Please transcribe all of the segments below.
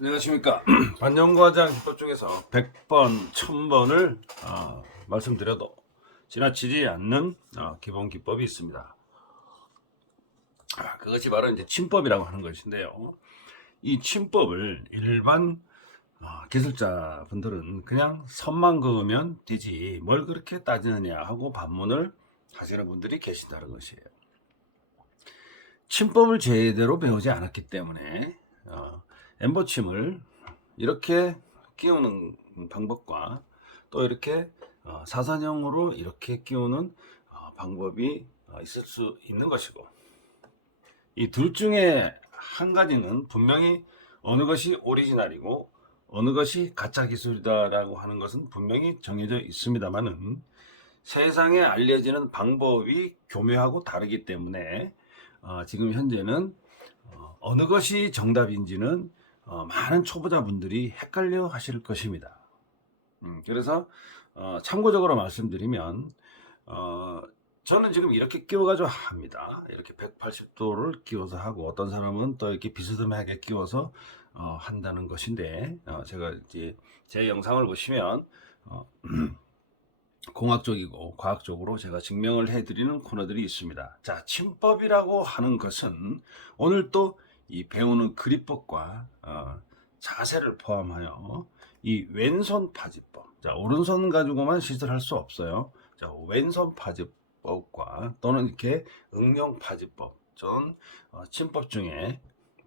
안녕하십니까. 반영과장 기법 중에서 100번, 1000번을 말씀드려도 지나치지 않는 기본 기법이 있습니다. 그것이 바로 이제 침법이라고 하는 것인데요. 이 침법을 일반 기술자 분들은 그냥 선만 그으면 되지 뭘 그렇게 따지느냐 하고 반문을 하시는 분들이 계신다는 것이에요. 침법을 제대로 배우지 않았기 때문에 엠보침을 이렇게 끼우는 방법과 또 이렇게 사선형으로 이렇게 끼우는 방법이 있을 수 있는 것이고, 이 둘 중에 한 가지는 분명히 어느 것이 오리지널이고 어느 것이 가짜 기술이다라고 하는 것은 분명히 정해져 있습니다만은, 세상에 알려지는 방법이 교묘하고 다르기 때문에 지금 현재는 어느 것이 정답인지는 많은 초보자분들이 헷갈려 하실 것입니다. 그래서 참고적으로 말씀드리면 저는 지금 이렇게 끼워가지고 합니다. 이렇게 180도를 끼워서 하고, 어떤 사람은 또 이렇게 비스듬하게 끼워서 한다는 것인데, 제가 이제 제 영상을 보시면 공학적이고 과학적으로 제가 증명을 해드리는 코너들이 있습니다. 자, 침법이라고 하는 것은 오늘 또 이 배우는 그립법과 자세를 포함하여 이 왼손 파지법, 자, 오른손 가지고만 시술할 수 없어요. 자, 왼손 파지법과 또는 이렇게 응용 파지법, 전 침법 중에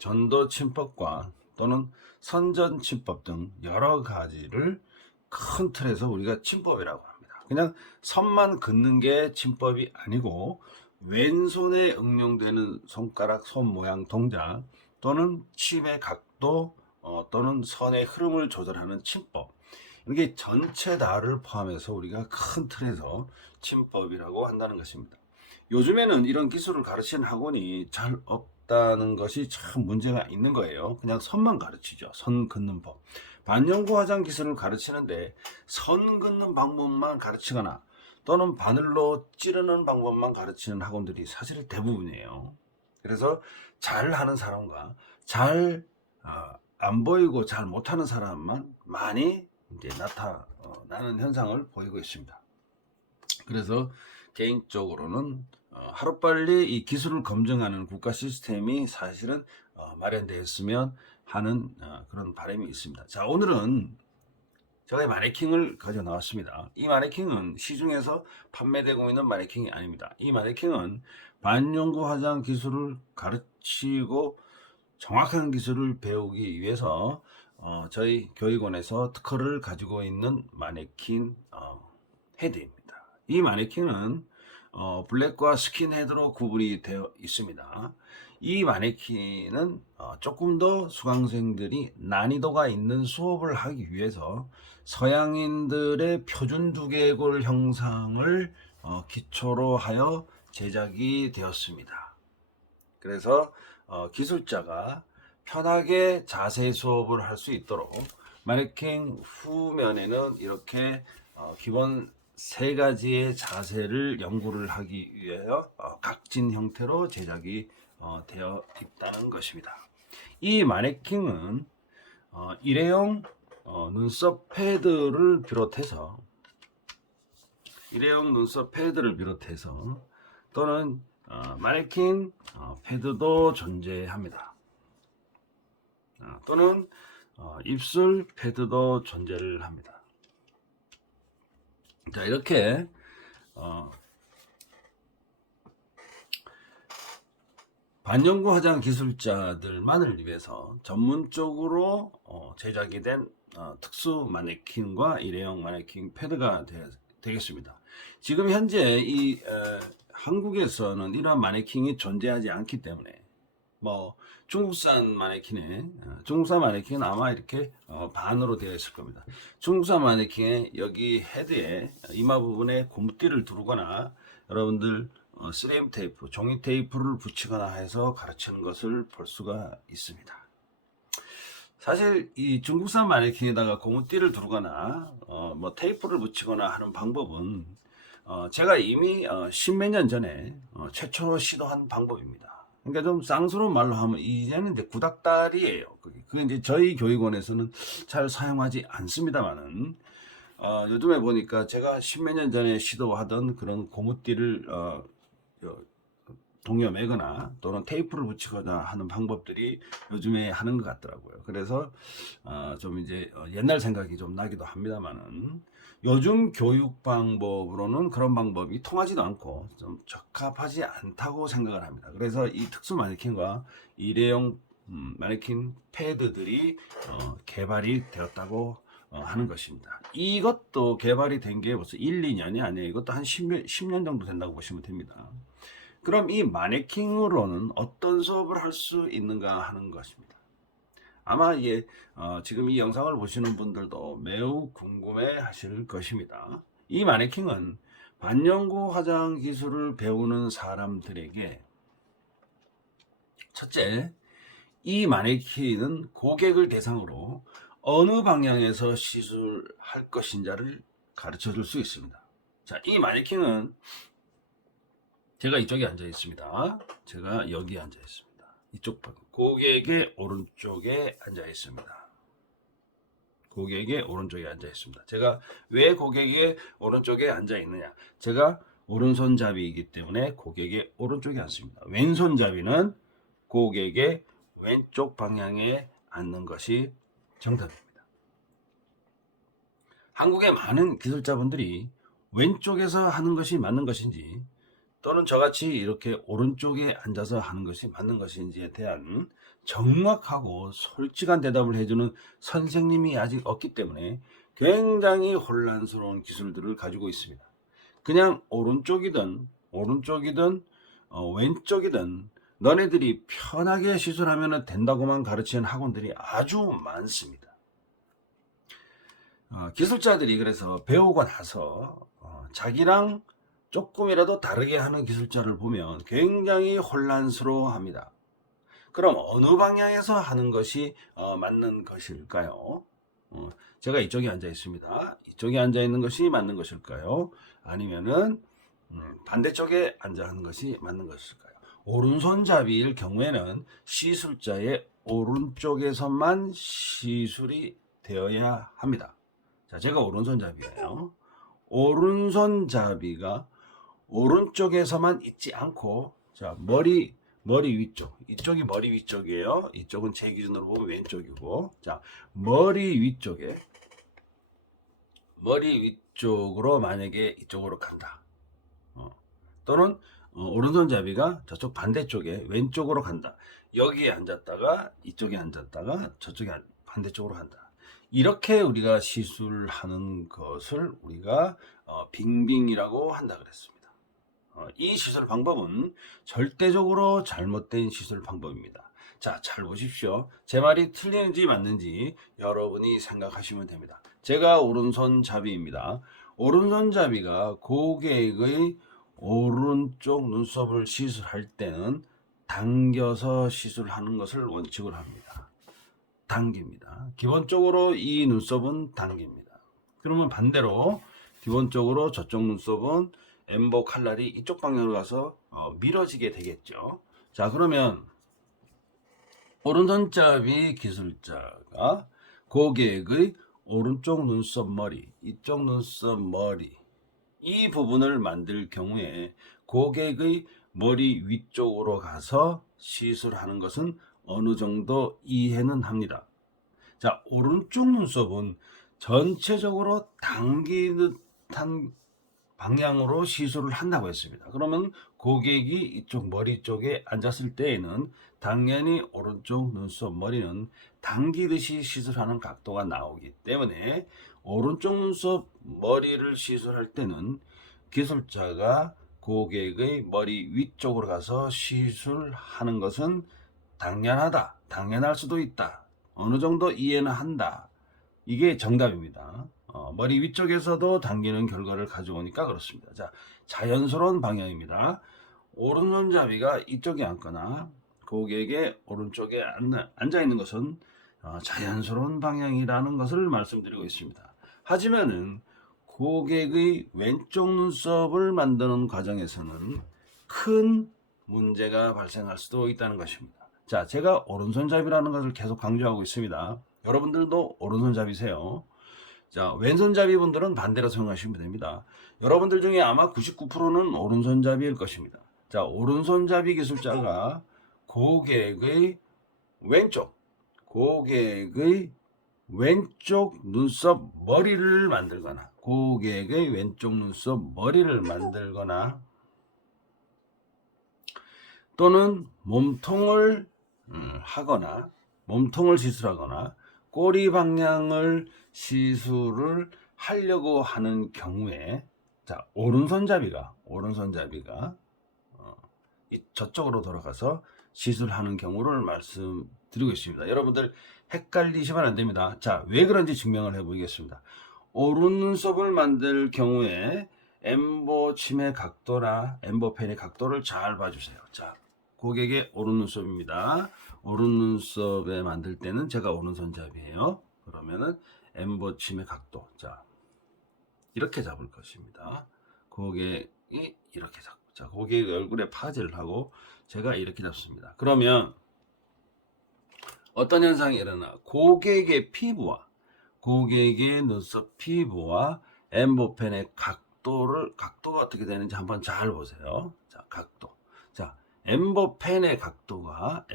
전도 침법과 또는 선전 침법 등 여러 가지를 큰 틀에서 우리가 침법이라고 합니다. 그냥 선만 긋는 게 침법이 아니고, 왼손에 응용되는 손가락, 손 모양 동작 또는 침의 각도 또는 선의 흐름을 조절하는 침법, 이게 전체 다를 포함해서 우리가 큰 틀에서 침법이라고 한다는 것입니다. 요즘에는 이런 기술을 가르치는 학원이 잘 없다는 것이 참 문제가 있는 거예요. 그냥 선만 가르치죠. 선 긋는 법. 반영구 화장 기술을 가르치는데 선 긋는 방법만 가르치거나 또는 바늘로 찌르는 방법만 가르치는 학원들이 사실 대부분이에요. 그래서 잘하는 사람과 잘 안 보이고 잘 못하는 사람만 많이 이제 나타나는 현상을 보이고 있습니다. 그래서 개인적으로는 하루빨리 이 기술을 검증하는 국가 시스템이 사실은 마련되었으면 하는 그런 바람이 있습니다. 자, 오늘은 제가 마네킹을 가져 나왔습니다. 이 마네킹은 시중에서 판매되고 있는 마네킹이 아닙니다. 이 마네킹은 반영구 화장 기술을 가르치고 정확한 기술을 배우기 위해서 저희 교육원에서 특허를 가지고 있는 마네킹 헤드입니다. 이 마네킹은 블랙과 스킨헤드로 구분이 되어 있습니다. 이 마네킹은 조금 더 수강생들이 난이도가 있는 수업을 하기 위해서 서양인들의 표준 두개골 형상을 기초로 하여 제작이 되었습니다. 그래서 기술자가 편하게 자세 수업을 할 수 있도록 마네킹 후면에는 이렇게 기본 세 가지의 자세를 연구를 하기 위하여 각진 형태로 제작이 되어 있다는 것입니다. 이 마네킹은 일회용 눈썹 패드를 비롯해서 또는 마네킹 패드도 존재합니다. 또는 입술 패드도 존재를 합니다. 자, 이렇게 반영구 화장 기술자들만을 위해서 전문적으로 제작이 된 특수 마네킹과 일회용 마네킹 패드가 되겠습니다. 지금 현재 이 한국에서는 이러한 마네킹이 존재하지 않기 때문에 중국산 마네킹은 아마 이렇게 반으로 되어 있을 겁니다. 중국산 마네킹에 여기 헤드에 이마 부분에 고무띠를 두르거나 여러분들 3M 테이프, 종이 테이프를 붙이거나 해서 가르치는 것을 볼 수가 있습니다. 사실 이 중국산 마네킹에다가 고무띠를 두르거나 테이프를 붙이거나 하는 방법은 제가 이미 십몇 년 전에 최초로 시도한 방법입니다. 그러니까 좀 쌍스러운 말로 하면 이제는 이제 구닥다리예요. 그게 이제 저희 교육원에서는 잘 사용하지 않습니다만은 요즘에 보니까 제가 십몇 년 전에 시도하던 그런 고무띠를 동여매거나 또는 테이프를 붙이거나 하는 방법들이 요즘에 하는 것 같더라고요. 그래서 좀 이제 옛날 생각이 좀 나기도 합니다만은 요즘 교육 방법으로는 그런 방법이 통하지도 않고 좀 적합하지 않다고 생각을 합니다. 그래서 이 특수 마네킹과 일회용 마네킹 패드들이 개발이 되었다고 하는 것입니다. 이것도 개발이 된 게 벌써 1, 2년이 아니에요. 이것도 한 10년 정도 된다고 보시면 됩니다. 그럼 이 마네킹으로는 어떤 수업을 할 수 있는가 하는 것입니다. 아마 이게 지금 이 영상을 보시는 분들도 매우 궁금해 하실 것입니다. 이 마네킹은 반영구 화장 기술을 배우는 사람들에게 첫째, 이 마네킹은 고객을 대상으로 어느 방향에서 시술할 것인지를 가르쳐 줄 수 있습니다. 자, 이 마네킹은 제가 이쪽에 앉아 있습니다. 제가 여기 앉아 있습니다. 이쪽 방 고객의 오른쪽에 앉아 있습니다. 고객의 오른쪽에 앉아 있습니다. 제가 왜 고객의 오른쪽에 앉아 있느냐? 제가 오른손잡이이기 때문에 고객의 오른쪽에 앉습니다. 왼손잡이는 고객의 왼쪽 방향에 앉는 것이 정답입니다. 한국의 많은 기술자분들이 왼쪽에서 하는 것이 맞는 것인지 또는 저같이 이렇게 오른쪽에 앉아서 하는 것이 맞는 것인지에 대한 정확하고 솔직한 대답을 해주는 선생님이 아직 없기 때문에 굉장히 혼란스러운 기술들을 가지고 있습니다. 그냥 오른쪽이든 왼쪽이든 너네들이 편하게 시술하면 된다고만 가르치는 학원들이 아주 많습니다. 기술자들이 그래서 배우고 나서 자기랑 조금이라도 다르게 하는 기술자를 보면 굉장히 혼란스러워합니다. 그럼 어느 방향에서 하는 것이 맞는 것일까요? 제가 이쪽에 앉아 있습니다. 이쪽에 앉아 있는 것이 맞는 것일까요? 아니면은 반대쪽에 앉아 하는 것이 맞는 것일까요? 오른손잡이일 경우에는 시술자의 오른쪽에서만 시술이 되어야 합니다. 자, 제가 오른손잡이예요. 오른손잡이가 오른쪽에서만 있지 않고, 자, 머리 위쪽, 이쪽이 머리 위쪽이에요. 이쪽은 제 기준으로 보면 왼쪽이고, 자, 머리 위쪽으로 만약에 이쪽으로 간다. 또는 오른손잡이가 저쪽 반대쪽에 왼쪽으로 간다. 여기에 앉았다가 이쪽에 앉았다가 저쪽에 반대쪽으로 간다. 이렇게 우리가 시술하는 것을 우리가 빙빙이라고 한다 그랬습니다. 이 시술 방법은 절대적으로 잘못된 시술 방법입니다. 자, 잘 보십시오. 제 말이 틀리는지 맞는지 여러분이 생각하시면 됩니다. 제가 오른손잡이입니다. 오른손잡이가 고객의 오른쪽 눈썹을 시술할 때는 당겨서 시술하는 것을 원칙으로 합니다. 당깁니다. 기본적으로 이 눈썹은 당깁니다. 그러면 반대로 기본적으로 저쪽 눈썹은 엠보 칼날이 이쪽 방향으로 가서 밀어지게 되겠죠. 자, 그러면 오른손잡이 기술자가 고객의 오른쪽 눈썹 머리, 이쪽 눈썹 머리 이 부분을 만들 경우에 고객의 머리 위쪽으로 가서 시술하는 것은 어느 정도 이해는 합니다. 자, 오른쪽 눈썹은 전체적으로 당기는 듯한 방향으로 시술을 한다고 했습니다. 그러면 고객이 이쪽 머리 쪽에 앉았을 때에는 당연히 오른쪽 눈썹 머리는 당기듯이 시술하는 각도가 나오기 때문에 오른쪽 눈썹 머리를 시술할 때는 기술자가 고객의 머리 위쪽으로 가서 시술하는 것은 당연하다, 당연할 수도 있다, 어느 정도 이해는 한다. 이게 정답입니다. 머리 위쪽에서도 당기는 결과를 가져오니까 그렇습니다. 자, 자연스러운 방향입니다. 오른손잡이가 이쪽에 앉거나 고객의 오른쪽에 앉아 있는 것은 자연스러운 방향이라는 것을 말씀드리고 있습니다. 하지만은 고객의 왼쪽 눈썹을 만드는 과정에서는 큰 문제가 발생할 수도 있다는 것입니다. 자, 제가 오른손잡이라는 것을 계속 강조하고 있습니다. 여러분들도 오른손잡이세요. 자, 왼손잡이 분들은 반대로 사용하시면 됩니다. 여러분들 중에 아마 99%는 오른손잡이일 것입니다. 자, 오른손잡이 기술자가 고객의 왼쪽 눈썹 머리를 만들거나 고객의 왼쪽 눈썹 머리를 만들거나 또는 몸통을 하거나 몸통을 시술하거나 꼬리 방향을 시술을 하려고 하는 경우에 자, 오른손잡이가 저쪽으로 돌아가서 시술하는 경우를 말씀드리고 있습니다. 여러분들 헷갈리시면 안 됩니다. 자, 왜 그런지 증명을 해 보이겠습니다. 오른 눈썹을 만들 경우에 엠보 침의 각도나 엠보펜의 각도를 잘 봐주세요. 자, 고객의 오른 눈썹입니다. 오른 눈썹에 만들 때는 제가 오른손잡이에요. 그러면은 엠보 침의 각도, 자, 이렇게 잡을 것입니다. 고객이 이렇게 잡고, 자, 고객의 얼굴에 파지를 하고 제가 이렇게 잡습니다. 그러면 어떤 현상이 일어나? 고객의 눈썹 피부와 엠보펜의 각도가 어떻게 되는지 한번 잘 보세요. 자, 각도. 자, 엠보펜의 각도가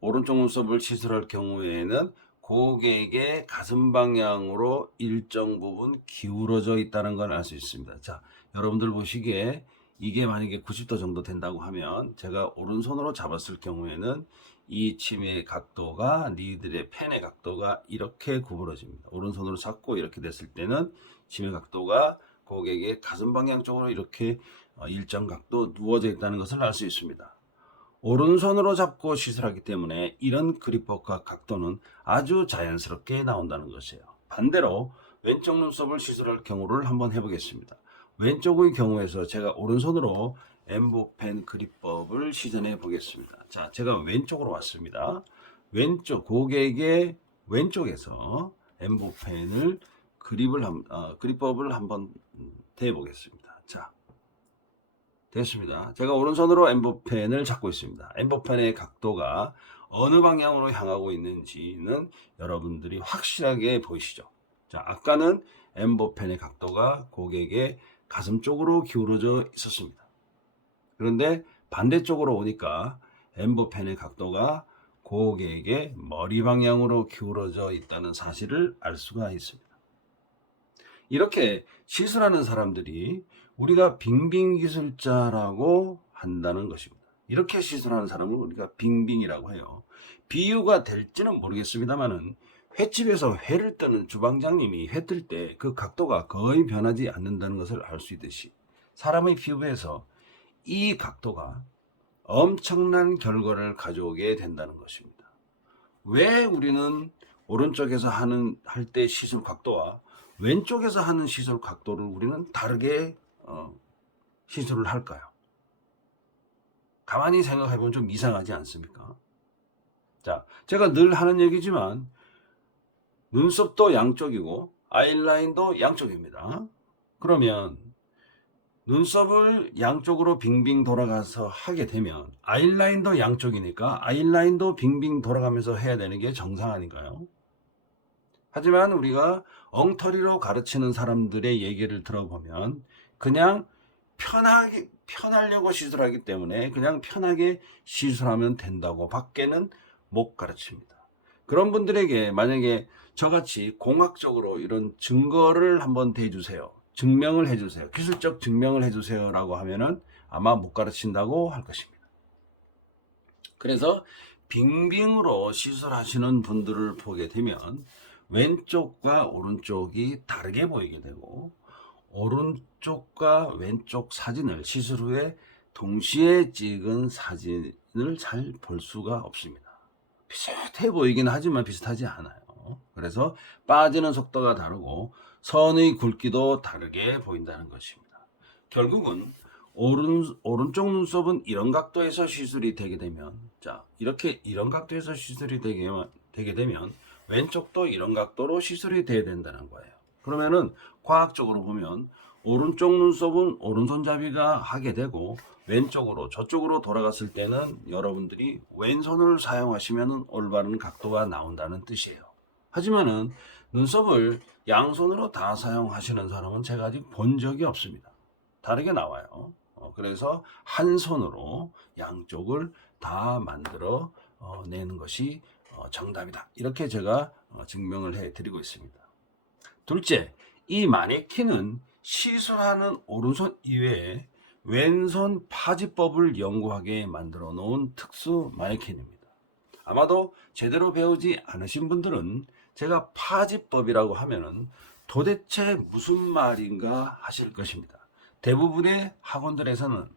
오른쪽 눈썹을 시술할 경우에는 고객의 가슴 방향으로 일정 부분 기울어져 있다는 걸 알 수 있습니다. 자, 여러분들 보시기에 이게 만약에 90도 정도 된다고 하면 제가 오른손으로 잡았을 경우에는 이 침의 각도가 니들의 펜의 각도가 이렇게 구부러집니다. 오른손으로 잡고 이렇게 됐을 때는 침의 각도가 고객의 가슴 방향 쪽으로 이렇게 일정 각도 누워져 있다는 것을 알 수 있습니다. 오른손으로 잡고 시술하기 때문에 이런 그립법과 각도는 아주 자연스럽게 나온다는 것이에요. 반대로 왼쪽 눈썹을 시술할 경우를 한번 해보겠습니다. 왼쪽의 경우에서 제가 오른손으로 엠보펜 그립법을 시전해 보겠습니다. 자, 제가 왼쪽으로 왔습니다. 고객의 왼쪽에서 엠보펜을 그립법을 한번 대 보겠습니다. 자, 됐습니다. 제가 오른손으로 엠보펜을 잡고 있습니다. 엠보펜의 각도가 어느 방향으로 향하고 있는지는 여러분들이 확실하게 보이시죠? 자, 아까는 엠보펜의 각도가 고객의 가슴 쪽으로 기울어져 있었습니다. 그런데 반대쪽으로 오니까 엠보펜의 각도가 고객의 머리 방향으로 기울어져 있다는 사실을 알 수가 있습니다. 이렇게 시술하는 사람들이 우리가 빙빙 기술자라고 한다는 것입니다. 이렇게 시술하는 사람을 우리가 빙빙이라고 해요. 비유가 될지는 모르겠습니다만은 횟집에서 회를 뜨는 주방장님이 회 뜰 때 그 각도가 거의 변하지 않는다는 것을 알 수 있듯이 사람의 피부에서 이 각도가 엄청난 결과를 가져오게 된다는 것입니다. 왜 우리는 오른쪽에서 할 때 시술 각도와 왼쪽에서 하는 시술 각도를 우리는 다르게 시술을 할까요? 가만히 생각해 보면 좀 이상하지 않습니까? 자, 제가 늘 하는 얘기지만 눈썹도 양쪽이고 아이라인도 양쪽입니다. 그러면 눈썹을 양쪽으로 빙빙 돌아가서 하게 되면 아이라인도 양쪽이니까 아이라인도 빙빙 돌아가면서 해야 되는 게 정상 아닌가요? 하지만 우리가 엉터리로 가르치는 사람들의 얘기를 들어보면 그냥 편하려고 시술하기 때문에 그냥 편하게 시술하면 된다고 밖에는 못 가르칩니다. 그런 분들에게 만약에 저같이 공학적으로 이런 증거를 한번 대주세요. 증명을 해주세요. 기술적 증명을 해주세요 라고 하면은 아마 못 가르친다고 할 것입니다. 그래서 빙빙으로 시술하시는 분들을 보게 되면 왼쪽과 오른쪽이 다르게 보이게 되고 오른쪽과 왼쪽 사진을 시술 후에 동시에 찍은 사진을 잘 볼 수가 없습니다. 비슷해 보이긴 하지만 비슷하지 않아요. 그래서 빠지는 속도가 다르고 선의 굵기도 다르게 보인다는 것입니다. 결국은 오른쪽 눈썹은 이런 각도에서 시술이 되게 되면 이런 각도에서 시술이 되게 되면 왼쪽도 이런 각도로 시술이 돼야 된다는 거예요. 그러면은 과학적으로 보면 오른쪽 눈썹은 오른손잡이가 하게 되고 왼쪽으로 저쪽으로 돌아갔을 때는 여러분들이 왼손을 사용하시면 올바른 각도가 나온다는 뜻이에요. 하지만은 눈썹을 양손으로 다 사용하시는 사람은 제가 아직 본 적이 없습니다. 다르게 나와요. 그래서 한 손으로 양쪽을 다 만들어 내는 것이 정답이다. 이렇게 제가 증명을 해 드리고 있습니다. 둘째, 이 마네킹은 시술하는 오른손 이외에 왼손 파지법을 연구하게 만들어 놓은 특수 마네킹입니다. 아마도 제대로 배우지 않으신 분들은 제가 파지법이라고 하면은 도대체 무슨 말인가 하실 것입니다. 대부분의 학원들에서는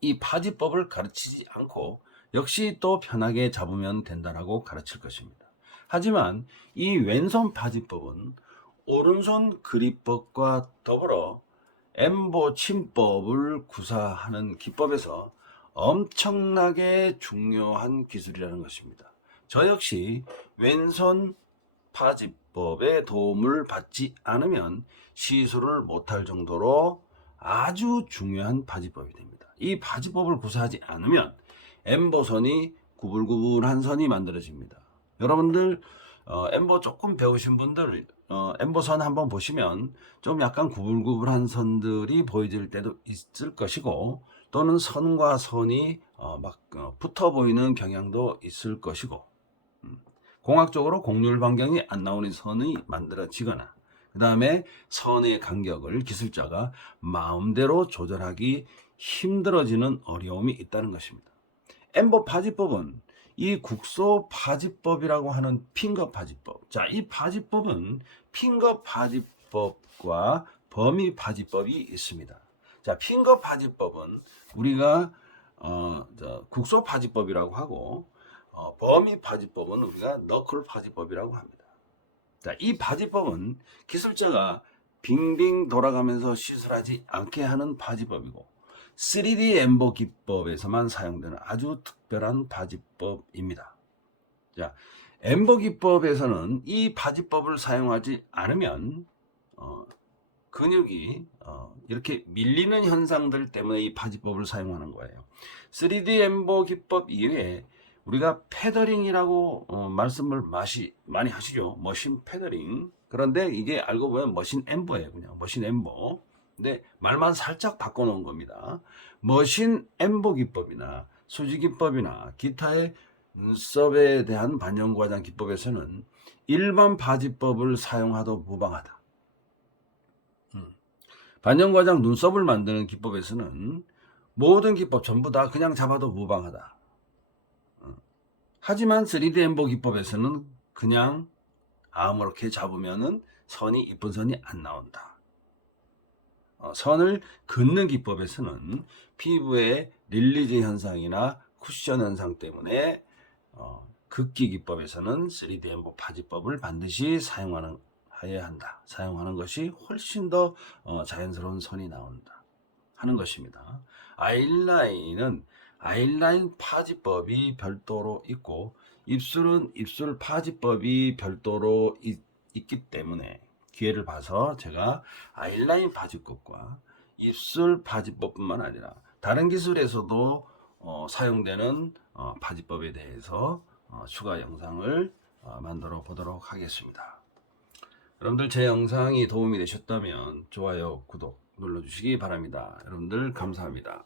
이 파지법을 가르치지 않고 역시 또 편하게 잡으면 된다라고 가르칠 것입니다. 하지만 이 왼손 파지법은 오른손 그립법과 더불어 엠보 침법을 구사하는 기법에서 엄청나게 중요한 기술이라는 것입니다. 저 역시 왼손 파지법의 도움을 받지 않으면 시술을 못할 정도로 아주 중요한 파지법이 됩니다. 이 파지법을 구사하지 않으면 엠보선이 구불구불한 선이 만들어집니다. 여러분들 엠보 조금 배우신 분들 엠보선 한번 보시면 좀 약간 구불구불한 선들이 보여질 때도 있을 것이고 또는 선과 선이 붙어 보이는 경향도 있을 것이고 공학적으로 곡률 반경이 안 나오는 선이 만들어지거나 그 다음에 선의 간격을 기술자가 마음대로 조절하기 힘들어지는 어려움이 있다는 것입니다. 엠보 파지법은 이 국소 파지법이라고 하는 핑거 파지법. 자, 이 파지법은 핑거 파지법과 범위 파지법이 있습니다. 자, 핑거 파지법은 우리가 국소 파지법이라고 하고 범위 파지법은 우리가 너클 파지법이라고 합니다. 자, 이 파지법은 기술자가 빙빙 돌아가면서 시술하지 않게 하는 파지법이고 3D 엠보 기법에서만 사용되는 아주 특별한 파지법입니다. 자, 엠보 기법에서는 이 파지법을 사용하지 않으면 근육이 이렇게 밀리는 현상들 때문에 이 파지법을 사용하는 거예요. 3D 엠보 기법 이외에 우리가 패더링이라고 말씀을 많이 하시죠. 머신 패더링. 그런데 이게 알고 보면 머신 엠보예요. 그냥 머신 엠보. 근데 말만 살짝 바꿔놓은 겁니다. 머신 엠보 기법이나 수지 기법이나 기타의 눈썹에 대한 반영과장 기법에서는 일반 파지법을 사용하도 무방하다. 반영과장 눈썹을 만드는 기법에서는 모든 기법 전부 다 그냥 잡아도 무방하다. 하지만 3D 엠보 기법에서는 그냥 아무렇게 잡으면은 선이 이쁜 선이 안 나온다. 선을 긋는 기법에서는 피부의 릴리즈 현상이나 쿠션 현상 때문에 긋기 기법에서는 3D 엠보 파지법을 반드시 사용해야 한다. 사용하는 것이 훨씬 더 자연스러운 선이 나온다 하는 것입니다. 아이라인은 아이라인 파지법이 별도로 있고 입술은 입술 파지법이 별도로 있기 때문에 기회를 봐서 제가 아이라인 파지법과 입술 파지법뿐만 아니라 다른 기술에서도 사용되는 파지법에 대해서 추가 영상을 만들어 보도록 하겠습니다. 여러분들 제 영상이 도움이 되셨다면 좋아요, 구독 눌러주시기 바랍니다. 여러분들 감사합니다.